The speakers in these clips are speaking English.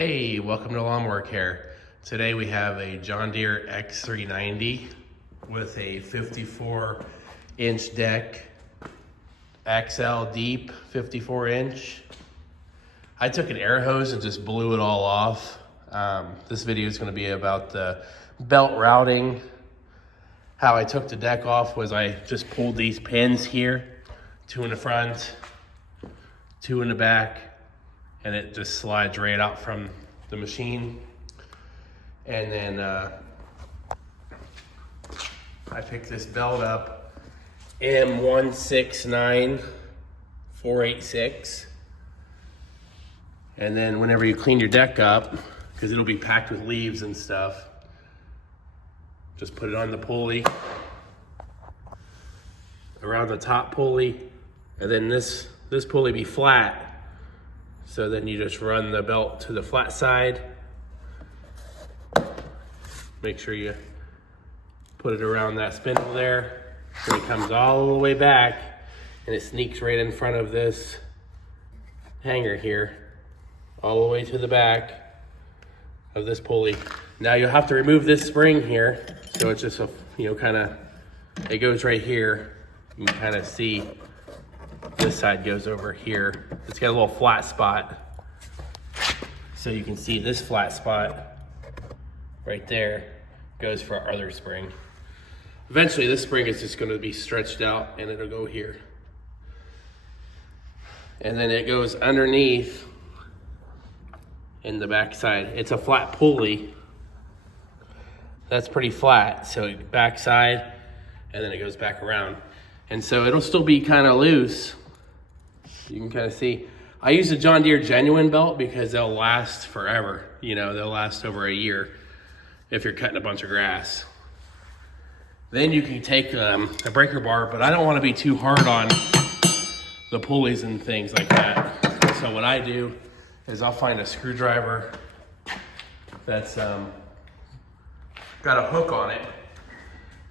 Hey, welcome to Lawnmower Care. Today we have a John Deere X390 with a 54-inch deck, accel deep, 54-inch. I took an air hose and just blew it all off. This video is going to be about the belt routing. How I took the deck off was I just pulled these pins here, 2 in the front, 2 in the back, and it just slides right out from the machine. And then I picked this belt up, M169486. And then whenever you clean your deck up, because it'll be packed with leaves and stuff, just put it on the pulley, around the top pulley, and then this pulley be flat. So then you just run the belt to the flat side. Make sure you put it around that spindle there. So it comes all the way back and it sneaks right in front of this hanger here, all the way to the back of this pulley. Now you'll have to remove this spring here. So it's just it goes right here. You can kind of see this side goes over here. It's got a little flat spot. So you can see this flat spot right there goes for our other spring. Eventually this spring is just going to be stretched out and it'll go here. And then it goes underneath in the back side. It's a flat pulley. That's pretty flat. So back side, and then it goes back around. And so it'll still be kind of loose. You can kind of see. I use a John Deere Genuine belt because they'll last forever. You know, they'll last over a year if you're cutting a bunch of grass. Then you can take a breaker bar, but I don't want to be too hard on the pulleys and things like that. So what I do is I'll find a screwdriver that's got a hook on it,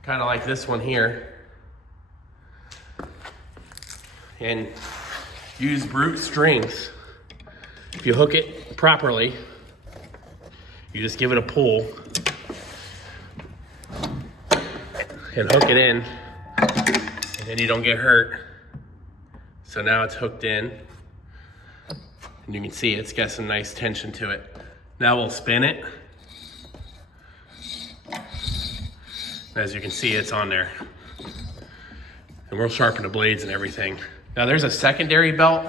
kind of like this one here. And use brute strength. If you hook it properly, you just give it a pull and hook it in, and then you don't get hurt. So now it's hooked in, and you can see it's got some nice tension to it. Now we'll spin it. As you can see, it's on there. And we'll sharpen the blades and everything. Now there's a secondary belt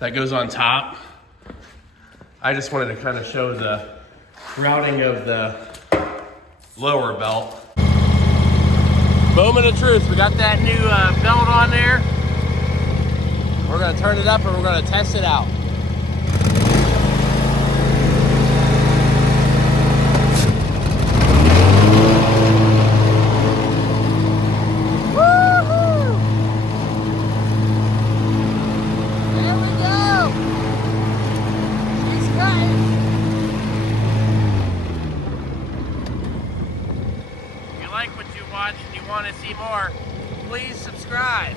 that goes on top. I just wanted to kind of show the routing of the lower belt. Moment of truth, we got that new belt on there. We're gonna turn it up and we're gonna test it out. If you like what you watch and you want to see more, please subscribe.